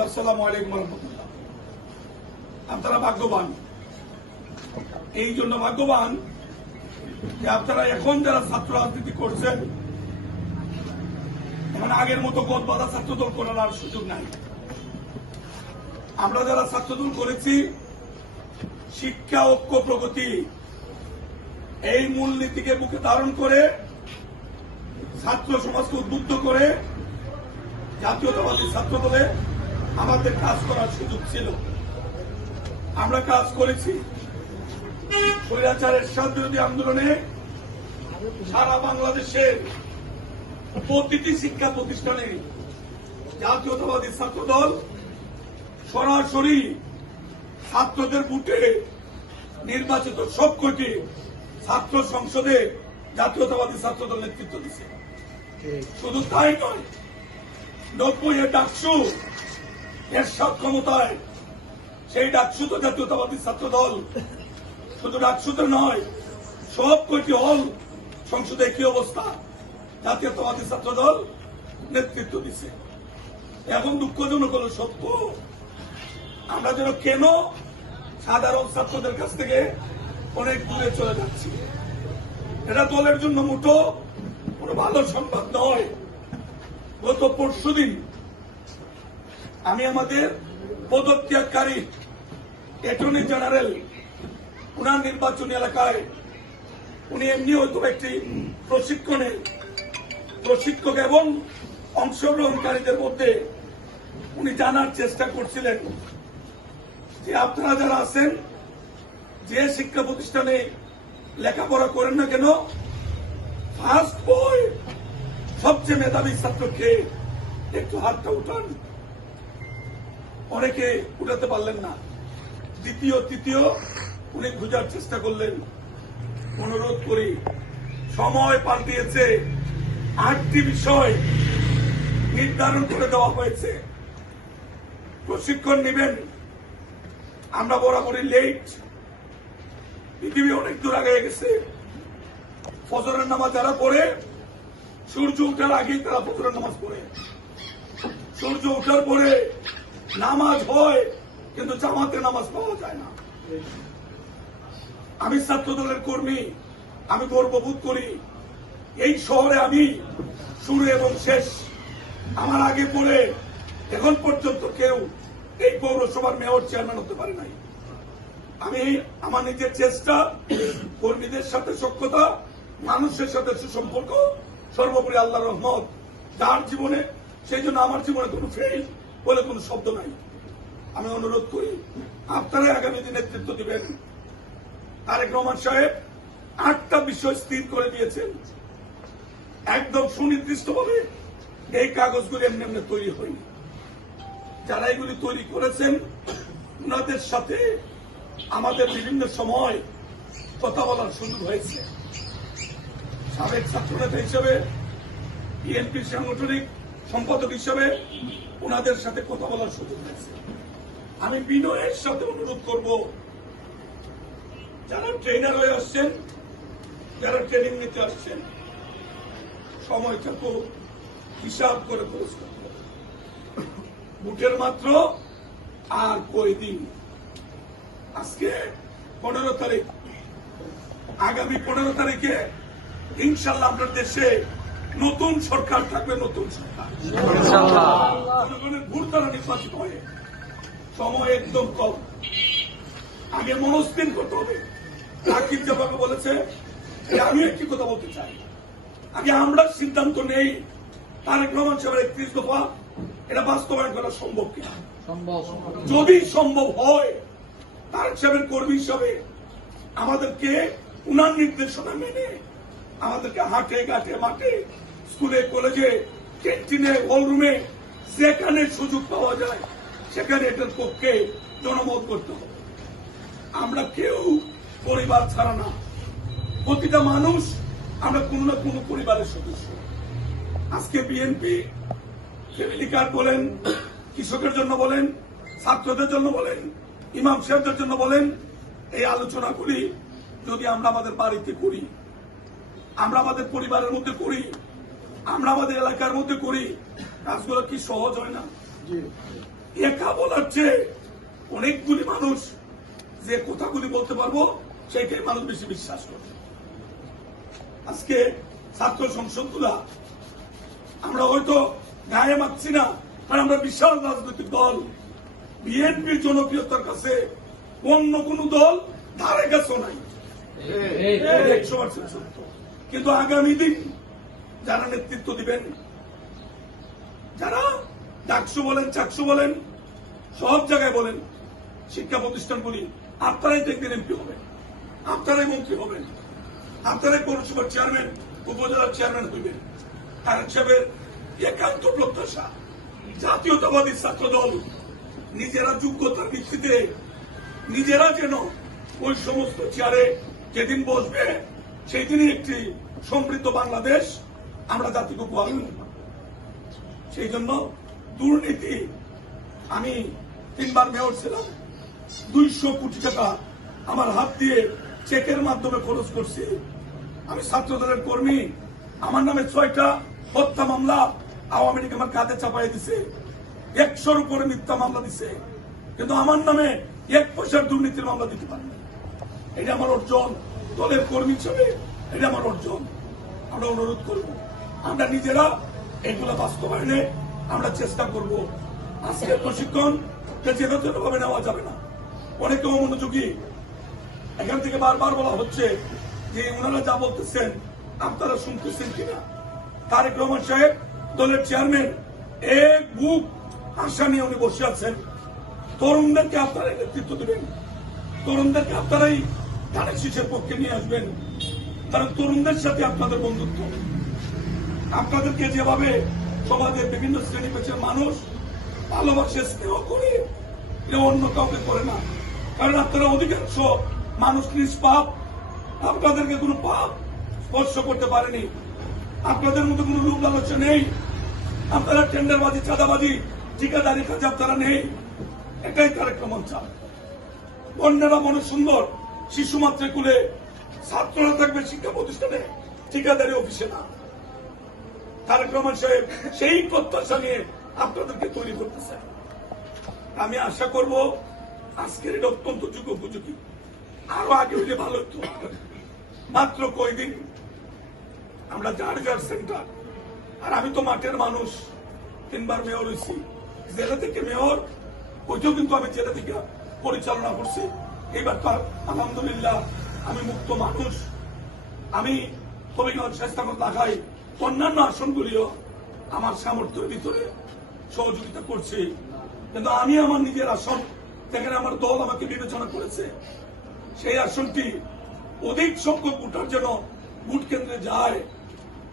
আলহামদুলিল্লাহ, আসসালামু আলাইকুম রহমতুল্লাহ। আপনারা ভাগ্যবান, এই জন্য ভাগ্যবান যে আপনারা এখন যারা ছাত্র রাজনীতি করছেন, এখন আগের মতো গদবাধা ছাত্রদল করার আর সুযোগ নাই। আমরা যারা ছাত্রদল করেছি, শিক্ষা, ঐক্য, প্রগতি এই মূলনীতিকে বুকে ধারণ করে ছাত্র সমাজকে উদ্বুদ্ধ করে জাতীয়তাবাদী ছাত্র দলে আমাদের কাজ করার সুযোগ ছিল। আমরা কাজ করেছি। স্বৈরাচারের এরশাদ বিরোধী আন্দোলনে সারা বাংলাদেশের প্রতিটি শিক্ষা প্রতিষ্ঠানে জাতীয়তাবাদী ছাত্র দল সরাসরি ছাত্রদের ভোটে নির্বাচিত সবকটি ছাত্র সংসদে জাতীয়তাবাদী ছাত্র দল নেতৃত্ব দিচ্ছে। শুধু তাই নয়, 90 ডাকসু এরশাদ ক্ষমতায়, সেই ডাকসু তো জাতীয়তাবাদী ছাত্র দল। শুধু ডাকসুতে নয়, সব কয়টি হল সংসদে কি অবস্থা, জাতীয়তাবাদী ছাত্র দল নেতৃত্ব দিচ্ছে। এখন দুঃখজনক হল সত্য, আমরা যেন কেন সাধারণ ছাত্রদের কাছ থেকে অনেক দূরে চলে যাচ্ছি। এটা দলের জন্য মোটো কোনো ভালো সংবাদ নয়। গত পরশুদিন আমি আমাদের পদত্যাগকারী অ্যাটর্নি জেনারেল, উনার নির্বাচনী এলাকায় উনি এমনি হয়তো একটি প্রশিক্ষক এবং অংশগ্রহণকারীদের মধ্যে উনি জানার চেষ্টা করছিলেন যে আপনারা যারা আছেন, যে শিক্ষা প্রতিষ্ঠানে লেখাপড়া করেন না কেন, ফার্স্ট বয় সবচেয়ে মেধাবী ছাত্রকে একটু হাতটা উঠান। অনেকে উঠাতে পারলেন না। দ্বিতীয় তৃতীয় উনি খোঁজার চেষ্টা করলেন। অনুরোধ করি, সময় পাল্টিয়েছে। 8টি বিষয় নির্ধারণ করে দেওয়া হয়েছে। প্রশিক্ষণ নেবেন। আমরা বরাবরই লেট, পৃথিবী অনেক দূর আগে গেছে। ফজরের নামাজ যারা পড়ে, সূর্য উঠার আগেই তারা ফজরের নামাজ পড়ে। সূর্য উঠার পরে নামাজ হয়, কিন্তু জামাতে নামাজ পাওয়া যায় না। আমি ছাত্র দলের কর্মী, আমি গর্ববোধ করি এই শহরে আমি শুরু এবং শেষ। আমার আগে পড়ে এখন পর্যন্ত কেউ এই পৌরসভার মেয়র, চেয়ারম্যান হতে পারে নাই। আমি আমার নিজের চেষ্টা, কর্মীদের সাথে সখ্যতা, মানুষের সাথে সুসম্পর্ক, সর্বোপরি আল্লাহর রহমত যার জীবনে, সেই জন্য আমার জীবনে কোনো ফেল বলে কোনো শব্দ নাই। আমি অনুরোধ করি আপনারা আগামী দিনে নেতৃত্ব দিবেন। তারেক রহমান সাহেব 8টা বিষয় স্থির করে দিয়েছেন। একদম সুনির্দিষ্টভাবে এই কাগজগুলি এমনি এমনি তৈরি হয়নি। যারা এগুলি তৈরি করেছেন, ওনাদের সাথে আমাদের বিভিন্ন সময় কথা বলার সুযোগ হয়েছে। সাবেক ছাত্রনেতা হিসেবে, বিএনপির সাংগঠনিক সম্পাদক হিসেবে ওনাদের সাথে কথা বলার সুযোগ হয়েছে। আমি বিনয়ের সাথে অনুরোধ করব, যারা ট্রেনার হয়ে আসছেন, যারা ট্রেনিং নিতে আসছেন, সময়টা তো হিসাব করে খরচ করতে হবে। ভোটের মাত্র আর কয়দিন, আজকে 15 তারিখ, আগামী 15 তারিখে ইনশাল্লাহ আপনার দেশে নতুন সরকার থাকবে। নতুন সরকার জনগণের ভোট দ্বারা নির্বাচিত হয়ে, সময় একদম কম। আগে মনস্থির করতে হবে। রাকিব যেভাবে বলেছে, আমি একটি কথা বলতে চাই, আগে আমরা সিদ্ধান্ত নেই তারেক রহমান সাহেবের 31 দফা এটা বাস্তবায়ন করা সম্ভব কিনা। যদি সম্ভব হয়, তারেক সাহেবের কর্মী হিসাবে আমাদেরকে উনার নির্দেশনা মেনে আমাদেরকে হাটে ঘাটে মাঠে, স্কুলে কলেজে, ক্যান্টিনে, হলরুমে যেখানে সুযোগ পাওয়া যায় সেখানে এটার পক্ষে জনমত করতে হবে। আমরা কেউ পরিবার ছাড়া না, প্রতিটা মানুষ আমরা কোন না কোন পরিবারের সদস্য। আজকে বিএনপি ফ্যামিলি কার্ড বলেন, কৃষকের জন্য বলেন, ছাত্রদের জন্য বলেন, ইমাম সাহেবদের জন্য বলেন, এই আলোচনাগুলি যদি আমরা আমাদের বাড়িতে করি, আমরা আমাদের পরিবারের মধ্যে করি, আমরা আমাদের এলাকার মধ্যে করি, কাজগুলো কি সহজ হয় না? একা বলার চেয়ে অনেকগুলি মানুষ যে কথাগুলি বলতে পারবো সেটাই মানুষ বেশি বিশ্বাস করে। আজকে ছাত্র সংসদগুলা আমরা হয়তো গায়ে মারছি না, কারণ আমরা বিশাল রাজনৈতিক দল। বিএনপির জনপ্রিয়তার কাছে অন্য কোন দল ধারে কাছেও নাই, 100% সত্য। কিন্তু আগামী দিন যারা নেতৃত্ব দিবেন, যারা ডাকসু বলেন, চাকসু বলেন, সব জায়গায় বলেন, শিক্ষা প্রতিষ্ঠানগুলি, আপনারাই দেখবেন এমপি হবেন, আপনারাই মন্ত্রী হবেন, আপনারাই পৌরসভার চেয়ারম্যান, উপজেলার চেয়ারম্যান হইবেন। তারেক সাহেবের একান্ত প্রত্যাশা জাতীয়তাবাদী ছাত্র দল নিজেরা যোগ্যতার ভিত্তিতে নিজেরা যেন ওই সমস্ত চেয়ারে যেদিন বসবে সেই দিনই একটি সমৃদ্ধ বাংলাদেশ আমরা জাতিকে উপহার দেব। সেই জন্য দুর্নীতি, আমি 3 বার মেয়র ছিলাম, 200 কোটি টাকা আমার হাত দিয়ে চেকের মাধ্যমে খরচ করছি। আমি ছাত্র দলের কর্মী, আমার নামে 6টা হত্যা মামলা আওয়ামী লীগ আমার কাঁধে চাপাই দিছে, 100-র উপরে মিথ্যা মামলা দিছে, কিন্তু আমার নামে 1 পয়সার দুর্নীতির মামলা দিতে পারেনি। এটা আমার অর্জন, দলের কর্মী হিসেবে এটা আমার অর্জন। আমরা অনুরোধ করব, আমরা নিজেরা এগুলো বাস্তবায়নে আমরা চেষ্টা করব। আজকের প্রশিক্ষণ যেভাবে ভাবে নেওয়া যাবে না, অনেকে অমনোযোগী। এখান থেকে বারবার বলা হচ্ছে যে ওনারা যা বলতেছেন আপনারা শুনতেছেন কিনা। তারেক রহমান সাহেব দলের চেয়ারম্যান, এক বুক আশা নিয়ে উনি বসে আছেন। তরুণদেরকে আপনারাই নেতৃত্ব দেবেন, তরুণদেরকে আপনারাই ধানের শীষের পক্ষে নিয়ে আসবেন, কারণ তরুণদের সাথে আপনাদের বন্ধুত্ব। আপনাদেরকে যেভাবে সমাজের বিভিন্ন শ্রেণী পেছনের মানুষ ভালোবাসে, স্নেহ করে, এটা অন্য কাউকে করে না। কারণ আপনারা অধিকাংশ মানুষ নিষ্পাপ, আপনাদেরকে কোনো পাপ স্পর্শ করতে পারেনি, আপনাদের মধ্যে কোনো লোভ লালসা নেই, আপনারা টেন্ডারবাজি, চাঁদাবাজি, ঠিকাদারি কাজে আপনারা নেই। এটাই তারেক রহমান চান। কন্যারা মনে সুন্দর, শিশু মাত্রে কুলে, ছাত্ররা থাকবে শিক্ষা প্রতিষ্ঠানে, ঠিকাদারি অফিসে না। তারেক রহমান সাহেব সেই প্রত্যাশা নিয়ে আপনাদেরকে তৈরি করতেছে। আমি আশা করব আজকের এটা অত্যন্ত যোগ্য উপযোগী, আরো আগে হইলে ভালো হতো। মাত্র কয়দিন আমরা যার যার সেন্টার, আর আমি তো মাঠের মানুষ, 3 বার মেয়র হয়েছি, জেলা থেকে মেয়র, ওইটাও কিন্তু আমি জেলা থেকে পরিচালনা করছি। এইবার তো আলহামদুলিল্লাহ আমি মুক্ত মানুষ। আমি হবিগঞ্জ, স্বাস্থ্যকর লাগাই, অন্যান্য আসনগুলিও আমার সামর্থ্যের ভিতরে সহযোগিতা করছি। কিন্তু আমি আমার নিজের আসন, যেখানে আমার দল আমাকে বিবেচনা করেছে, সেই আসনটি অধিক সংখ্যক ভোটার যেন ভোট কেন্দ্রে যায়,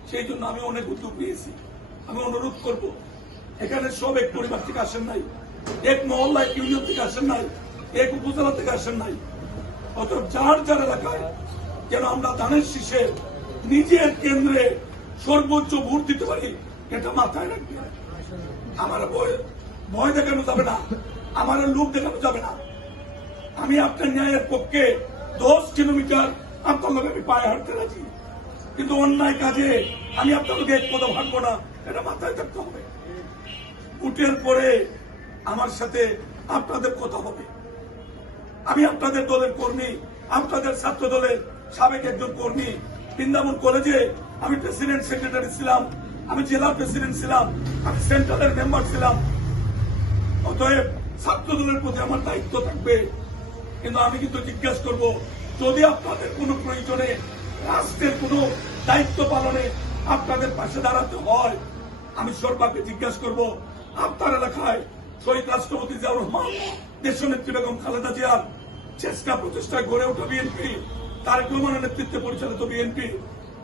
সেই জন্য আমি অনেক উদ্যোগ নিয়েছি। আমি অনুরোধ করব, এখানে সব এক পরিবার থেকে আসেন নাই, এক মহল্লা, এক ইউনিয়ন থেকে আসেন নাই, এক উপজেলা থেকে আসেন নাই। অতএব যার যার এলাকায় যেন আমরা ধানের শীষে নিজের কেন্দ্রে সর্বোচ্চ ভোট দিতে পারি, এটা মাথায় রাখবে। আমার ভয় দেখানো যাবে না, আমার লোভ দেখানো যাবে না। আমি আপনার ন্যায়ের পক্ষে 10 কিলোমিটার আপনার লোক আমি পায়ে হাঁটতে রাজি, কিন্তু অন্যায় কাজে আমি আপনার লোক 1 পদও হাঁটবো না, এটা মাথায় থাকতে হবে। ভোটের পরে আমার সাথে আপনাদের কথা হবে। আমি আপনাদের দলের কর্মী, আপনাদের ছাত্র দলের সাবেক একজন কর্মী। বৃন্দাবন কলেজে আমি প্রেসিডেন্ট সেক্রেটারি ছিলাম, আমি জেলা প্রেসিডেন্ট ছিলাম, আমি সেন্ট্রালের মেম্বার ছিলাম। অতএব ছাত্র দলের প্রতি আমার দায়িত্ব থাকবে। কিন্তু আমি কিন্তু জিজ্ঞাসা করব, যদি আপনাদের কোনো প্রয়োজনে রাষ্ট্রের কোনো দায়িত্ব পালনে আপনাদের পাশে দাঁড়াতে হয়, আমি সরকারকে জিজ্ঞাসা করব, আপনার এলাকায় শহীদ রাষ্ট্রপতি জিয়াউর রহমান, দেশনেত্রী বেগম খালেদা জিয়ার চেষ্টা প্রচেষ্টায় গড়ে ওঠা বিএনপি, তারেক রহমানের নেতৃত্বে পরিচালিত বিএনপি,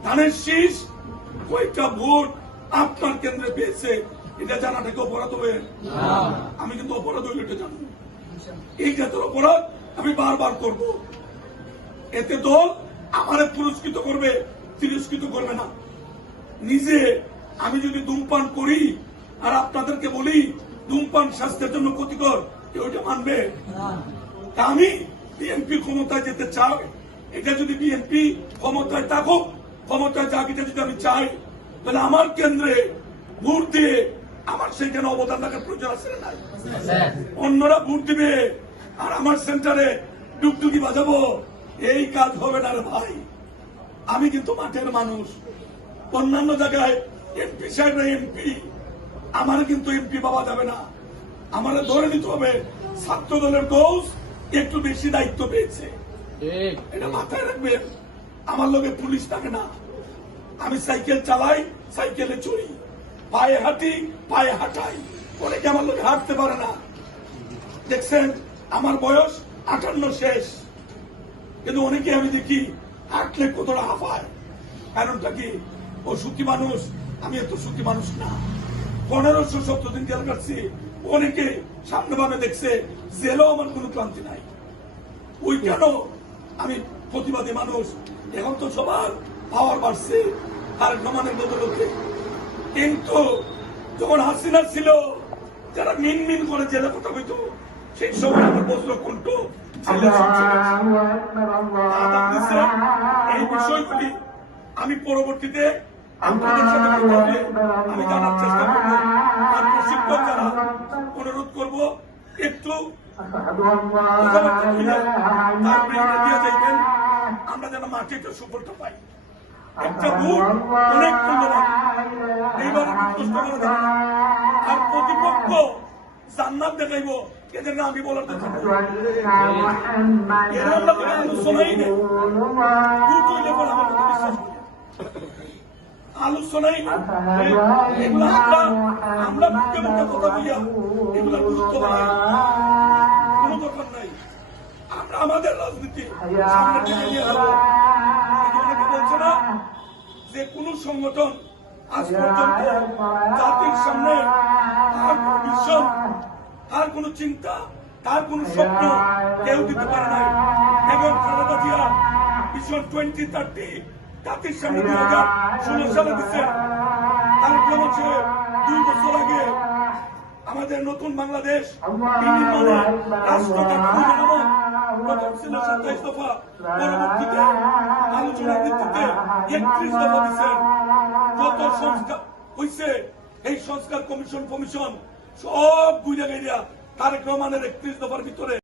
ধানের শীষ কয়টা ভোট আপনার কেন্দ্রে পেয়েছে, এটা জানাটাকে অপরাধ হবে? আমি কিন্তু অপরাধ হইলে এটা জানবো। এই জাতীয় অপরাধ আমি বারবার করব। এতে দল আমারে পুরস্কৃত করবে, তিরস্কৃত করবে না। নিজে আমি যদি ধূমপান করি আর আপনাদেরকে বলি ধূমপান স্বাস্থ্যের জন্য ক্ষতিকর, কেউ এটা মানবে? তা আমি বিএনপি ক্ষমতায় যেতে চাই, এটা যদি বিএনপি ক্ষমতায় থাকুক, ক্ষমতায় যাক, এটা যদি আমি চাই, তাহলে আমার কেন্দ্রে ভোট দিয়ে আমার সেইখানে অবদান রাখার প্রয়োজন আছে না নাই? অন্যরা ভোট দিবে আর আমার সেন্টারে ডুগডুগি বাজাবো, এই কাজ হবে না রে ভাই। আমি কিন্তু মাঠের মানুষ। অন্যান্য জায়গায় এমপি সাহেবরা এমপি, আমার কিন্তু এমপি পাওয়া যাবে না। আমার ধরে নিতে হবে ছাত্র দলের দোষ একটু বেশি দায়িত্ব পেয়েছে, এটা মাথায় রাখবেন। আমার লোকে পুলিশ থাকে না, আমি সাইকেল চালাই, সাইকেলে চড়ি, পায়ে হাঁটি, পায়ে হাঁটাই। অনেকে আমার লোকে হাঁটতে পারে না। দেখছেন আমার বয়স 58 শেষ, কিন্তু অনেকে আমি দেখি হাঁটলে কতটা হাঁপায়। কারণটা কি? ও সুখী মানুষ, আমি এত সুখী মানুষ না। 1517 দিন জেল কাটছি, অনেকে সামনে ভাবে দেখছে, জেলও আমার কোনো ক্লান্তি নাই। ওই কেন আমি প্রতিবাদী মানুষ। এখন তো সবার পাওয়ার বাড়ছে আর নমানের বদলতে, কিন্তু যখন হাসিনা ছিল, যারা মিন মিন করে জেলে কথা হইত, সেই সময় আমার বজ্র কণ্ঠ এই বিষয়গুলি আমি পরবর্তীতে আপনাদের সাথে কথা বলে আমি জানার চেষ্টা করব। আর প্রশিক্ষক যারা অনুরোধ করব একটু কথাবার্তা বলে তারপরে দিয়ে যাইবেন, আমরা যেন মাঠে একটা সুফলটা পাই। একটা ভোট অনেক মূল্যবান, এইভাবে কষ্ট করে দেবে। আর প্রতিপক্ষ জান্নাত দেখাইব, এদের না আমি বলার কথা এরা আল্লাহ করে আলোচনাই নেই। ভোট হইলে পরে আমার প্রতি বিশ্বাস করি, আলোচনাই নেই। এগুলো আমরা মুখে মুখে কথা বলিয়া এগুলো গুরুত্ব নাই, কোনো দরকার নাই। আমরা আমাদের রাজনীতি সামনে থেকে নিয়ে যাবো। অনেকে বলছে না যে কোন সংগঠন আজ পর্যন্ত জাতির সামনে তার কোন ভিশন, তার কোন চিন্তা, তার কোন স্বপ্ন কেউ দিতে পারে নাই। এবং খালেদা জিয়া ভিশন 2030 জাতির সামনে 2016 সালে দিচ্ছে। তার ক্রমশে 2 বছর আগে আমাদের নতুন বাংলাদেশ নির্মাণে রাষ্ট্রকে প্রথম ছিল 27 দফা, পরবর্তীতে আলোচনার ভিত্তিতে 31 দফা দিচ্ছেন। যত সংস্কার হয়েছে এই সংস্কার কমিশন সব গুইরা গাইরা তারেক রহমানের 31 দফার ভিতরে